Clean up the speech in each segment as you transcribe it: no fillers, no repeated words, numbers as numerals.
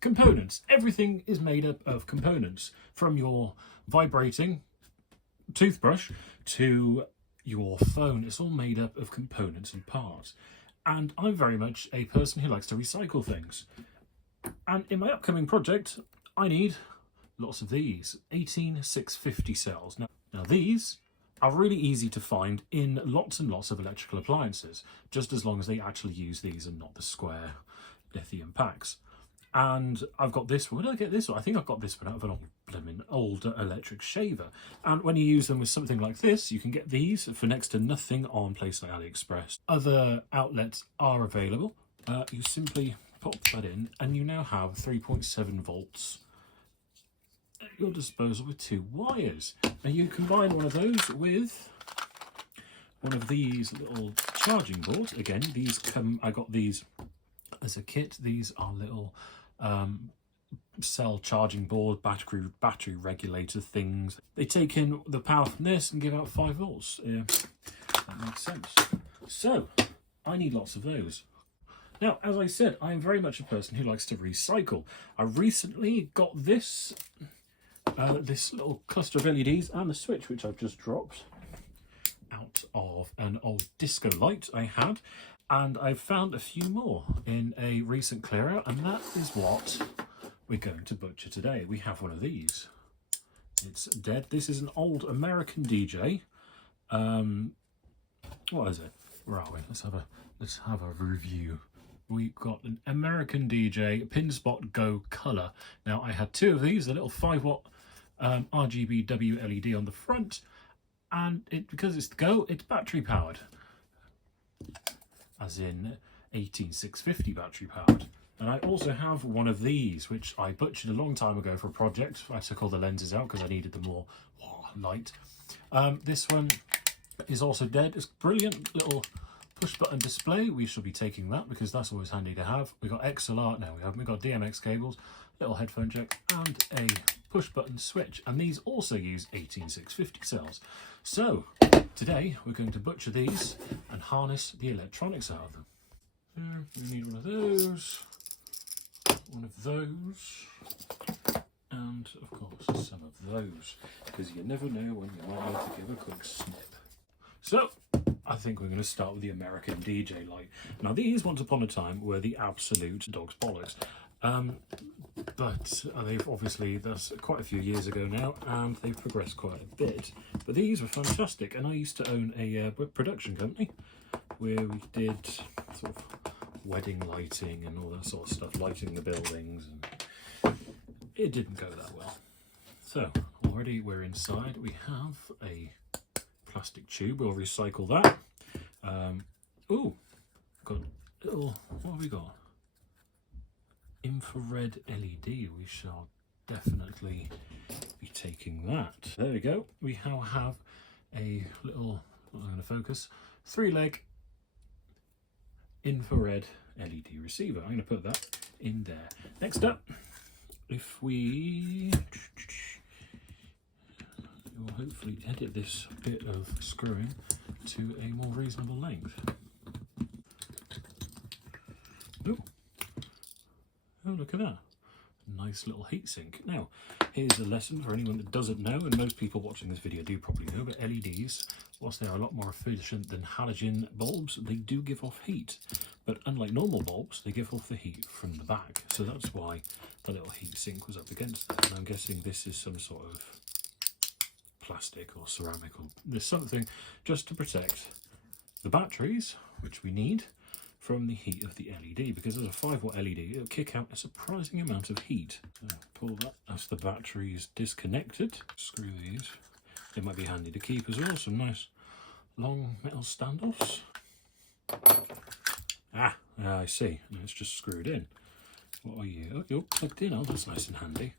Components. Everything is made up of components, from your vibrating toothbrush to your phone. It's all made up of components and parts. And I'm very much a person who likes to recycle things. And in my upcoming project, I need lots of these 18650 cells. Now these are really easy to find in lots and lots of electrical appliances, just as long as they actually use these and not the square lithium packs. And I've got this one. Where did I get this one? I think I've got this one out of an old electric shaver. And when you use them with something like this, you can get these for next to nothing on places like AliExpress. Other outlets are available. You simply pop that in and you now have 3.7 volts at your disposal with 2 wires. And you combine one of those with one of these little charging boards. Again, these come, I got these as a kit. These are little cell charging board, battery regulator things. They take in the power from this and give out 5 volts. That makes sense. So I need lots of those. Now, as I said, I am very much a person who likes to recycle. I recently got this this little cluster of LEDs and the switch, which I've just dropped out of an old disco light I had. And I've found a few more in a recent clear out, and that is what we're going to butcher today. We have one of these. It's dead. This is an old American DJ. What is it? Where are we? Let's have a review. We've got an American DJ Pinspot Go Color. Now I had 2 of these, a little 5-watt RGB W LED on the front, and because it's Go, it's battery powered. As in 18650 battery powered. And I also have one of these, which I butchered a long time ago for a project. I took all the lenses out because I needed them more light. This one is also dead. It's brilliant little push button display. We shall be taking that because that's always handy to have. We've got XLR, now we've got DMX cables, little headphone jack, and a push button switch. And these also use 18650 cells. So today we're going to butcher these and harness the electronics out of them. We need one of those, and of course some of those, because you never know when you might need to give a quick snip. So I think we're going to start with the American DJ light. Now these, once upon a time, were the absolute dog's bollocks. But they've obviously, that's quite a few years ago now, and they've progressed quite a bit. But these were fantastic, and I used to own a production company where we did sort of wedding lighting and all that sort of stuff, lighting the buildings, and it didn't go that well. So already we're inside. We have a plastic tube. We'll recycle that. Oh, got a little, what have we got? Infrared LED. We shall definitely be taking that. There we go. We now have a little, I'm going to focus, 3-leg infrared LED receiver. I'm going to put that in there. Next up, if we will hopefully edit this bit of screwing to a more reasonable length. Oh, look at that. Nice little heatsink. Now, here's a lesson for anyone that doesn't know, and most people watching this video do probably know, but LEDs, whilst they are a lot more efficient than halogen bulbs, they do give off heat. But unlike normal bulbs, they give off the heat from the back. So that's why the little heatsink was up against that. And I'm guessing this is some sort of plastic or ceramic, or there's something just to protect the batteries, which we need, from the heat of the LED, because as a 5-watt LED, it'll kick out a surprising amount of heat. So pull that as the battery is disconnected. Screw these. It might be handy to keep as well. Some nice long metal standoffs. I see. And it's just screwed in. What are you? Oh, you're plugged in. Oh, that's nice and handy.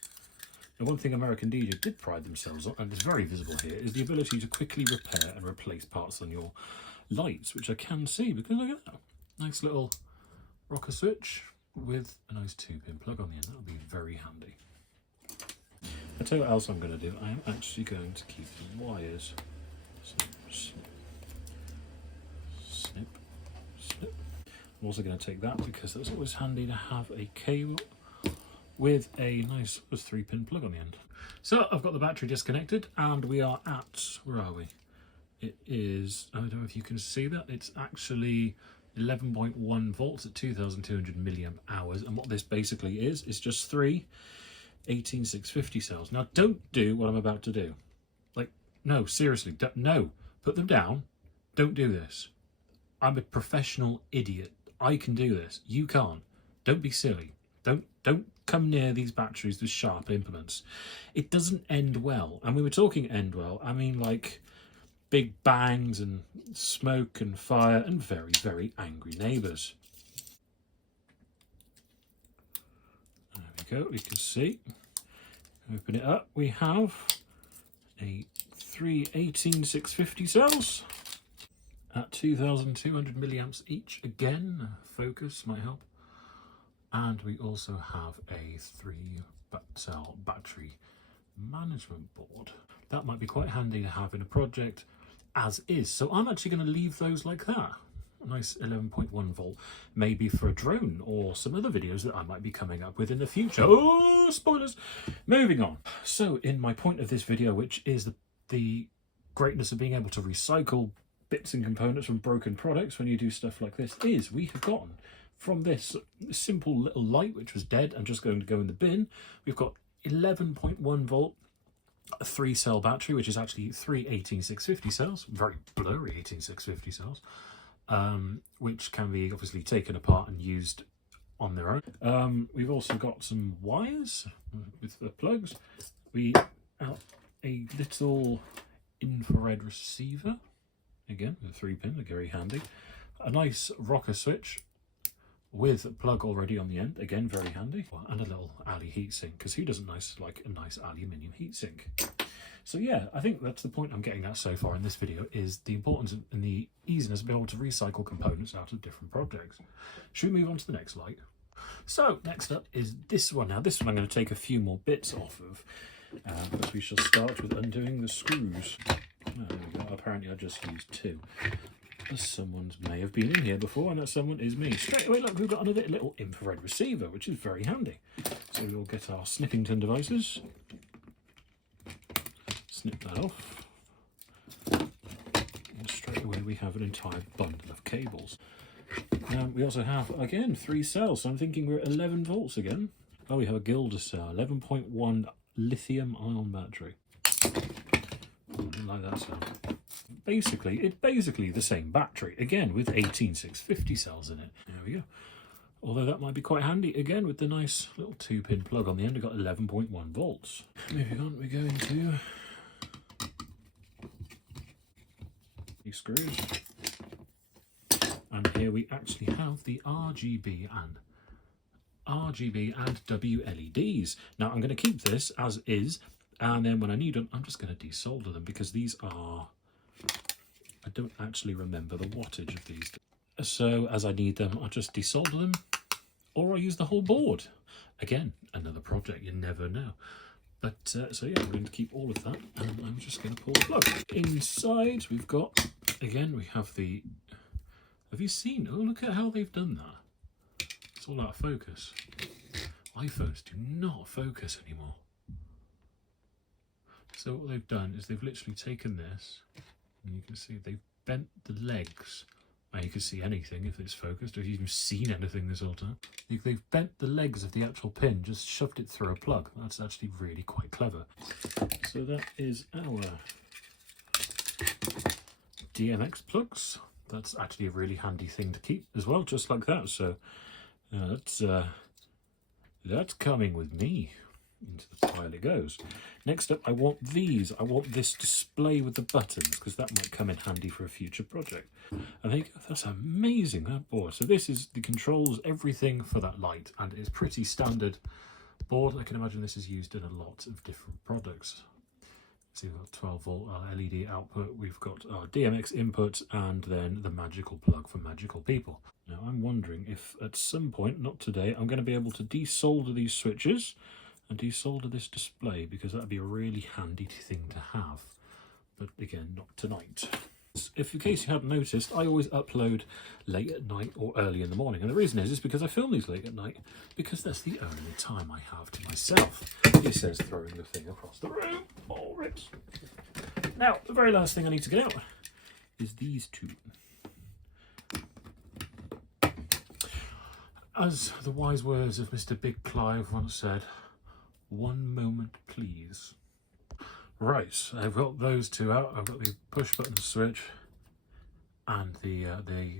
Now, one thing American DJ did pride themselves on, and it's very visible here, is the ability to quickly repair and replace parts on your lights, which I can see, because look at that. Nice little rocker switch with a nice 2-pin plug on the end. That'll be very handy. I'll tell you what else I'm going to do. I am actually going to keep the wires. So, snip, snip. I'm also going to take that because it's always handy to have a cable with a nice 3-pin plug on the end. So I've got the battery disconnected and we are at, where are we? It is, I don't know if you can see that, it's actually 11.1 volts at 2,200 milliamp hours. And what this basically is just 3 18650 cells. Now don't do what I'm about to do. Like, no, seriously, no, put them down. Don't do this. I'm a professional idiot. I can do this. You can't. Don't be silly. Don't come near these batteries with sharp implements. It doesn't end well. And we were talking end well, I mean like big bangs and smoke and fire and very, very angry neighbours. There we go, we can see. Open it up, we have a 3 18650 cells at 2,200 milliamps each. Again, focus might help. And we also have a 3-cell battery management board. That might be quite handy to have in a project as is. So I'm actually going to leave those like that. A nice 11.1 volt, maybe for a drone or some other videos that I might be coming up with in the future. Oh, spoilers! Moving on. So in my point of this video, which is the greatness of being able to recycle bits and components from broken products when you do stuff like this, is we have gotten from this simple little light, which was dead and just going to go in the bin, we've got 11.1 volt, a 3-cell battery, which is actually 3 18650 cells, very blurry 18650 cells, which can be obviously taken apart and used on their own. We've also got some wires with the plugs. We have a little infrared receiver, again with a 3-pin, very handy. A nice rocker switch with a plug already on the end, again very handy, and a little alley heatsink, because who doesn't like a nice aluminium heatsink? So yeah, I think that's the point I'm getting at so far in this video, is the importance and the easiness of being able to recycle components out of different projects. Should we move on to the next light? So next up is this one. Now this one I'm going to take a few more bits off of, but we shall start with undoing the screws. There we go. Apparently I just used 2. Someone may have been in here before, and that someone is me. Straight away, look, we've got another little infrared receiver, which is very handy. So we'll get our Snippington devices, snip that off, and straight away we have an entire bundle of cables. We also have, again, 3 cells, so I'm thinking we're at 11 volts again. Oh, we have a Gilder cell, 11.1 lithium-ion battery. Oh, I didn't like that sound. It's basically the same battery, again with 18650 cells in it. There we go. Although that might be quite handy, again with the nice little 2-pin plug on the end. We've got 11.1 volts. Moving on, we go into these screws. And here we actually have the RGB and WLEDs. Now I'm going to keep this as is, and then when I need them, I'm just going to desolder them, because these are, I don't actually remember the wattage of these. So as I need them, I'll just desolder them, or I'll use the whole board. Again, another project, you never know. But so yeah, we're going to keep all of that, and I'm just going to pull the plug. Inside we've got, again, we have the, have you seen, oh look at how they've done that. It's all out of focus. iPhones do not focus anymore. So what they've done is they've literally taken this, and you can see they've bent the legs. Now you can see anything if it's focused, or if you've even seen anything this whole time. They've bent the legs of the actual pin, just shoved it through a plug. That's actually really quite clever. So that is our DMX plugs. That's actually a really handy thing to keep as well, just like that. So that's coming with me. Into the pile it goes. Next up, I want these. I want this display with the buttons, because that might come in handy for a future project. I think that's amazing, that board. So this is the controls, everything for that light, and it's pretty standard board. I can imagine this is used in a lot of different products. So we've got 12 volt LED output, we've got our DMX input, and then the magical plug for magical people. Now I'm wondering if at some point, not today, I'm going to be able to desolder these switches and desolder this display, because that would be a really handy thing to have. But again, not tonight. If in case you hadn't noticed, I always upload late at night or early in the morning, and the reason is because I film these late at night, because that's the only time I have to myself. He says, throwing the thing across the room. Oh, rips. Now, the very last thing I need to get out is these two. As the wise words of Mr. Big Clive once said, one moment, please. Right, I've got those two out. I've got the push button switch and the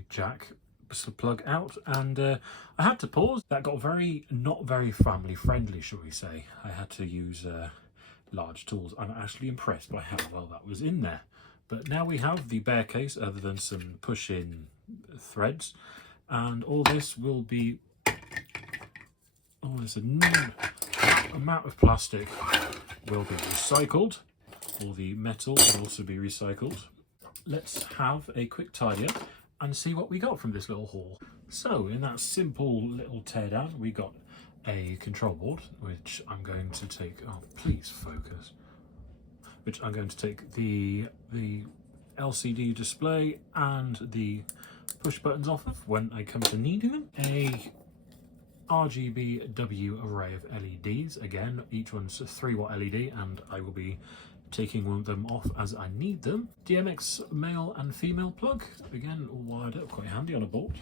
jack plug out, and I had to pause. That got not very family friendly, shall we say. I had to use large tools. I'm actually impressed by how well that was in there. But now we have the bare case, other than some push-in threads, and all this will be, this amount of plastic will be recycled. All the metal will also be recycled. Let's have a quick tidy up and see what we got from this little haul. So in that simple little teardown, we got a control board, which I'm going to take, oh please focus, which I'm going to take the LCD display and the push buttons off of when I come to needing them. A RGB array of LEDs, again, each one's a 3-watt LED, and I will be taking one of them off as I need them. DMX male and female plug, again, all wired up, quite handy on a bolt.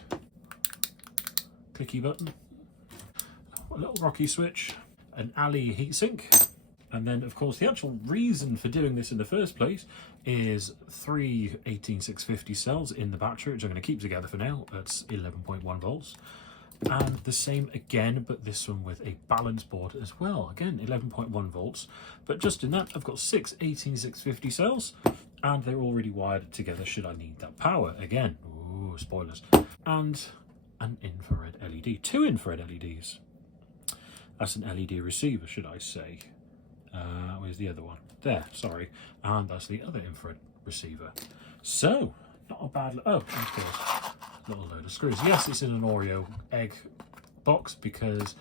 Clicky button, a little rocky switch, an alley heatsink, and then of course the actual reason for doing this in the first place is 3 18650 cells in the battery, which I'm going to keep together for now. That's 11.1 volts. And the same again, but this one with a balance board as well. Again, 11.1 volts. But just in that, I've got 6 18650 cells, and they're already wired together should I need that power. Again, ooh, spoilers. And an infrared LED, 2 infrared LEDs. That's an LED receiver, should I say. Where's the other one? There, sorry. And that's the other infrared receiver. So, not a bad... Oh, of course. Little load of screws. Yes, it's in an Oreo egg box because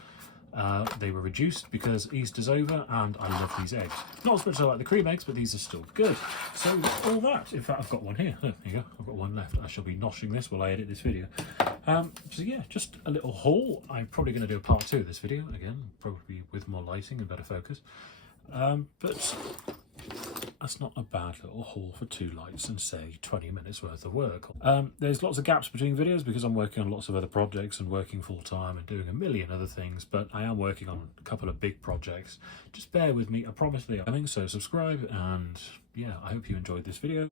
they were reduced because Easter's over, and I love these eggs. Not as much as I like the cream eggs, but these are still good. So all that. In fact, I've got one here. There you go. I've got one left. I shall be noshing this while I edit this video. So yeah, just a little haul. I'm probably going to do a part 2 of this video again, probably with more lighting and better focus. But that's not a bad little haul for 2 lights and say 20 minutes worth of work. There's lots of gaps between videos because I'm working on lots of other projects and working full time and doing a million other things, but I am working on a couple of big projects. Just bear with me, I promise they are coming, so subscribe, and yeah, I hope you enjoyed this video.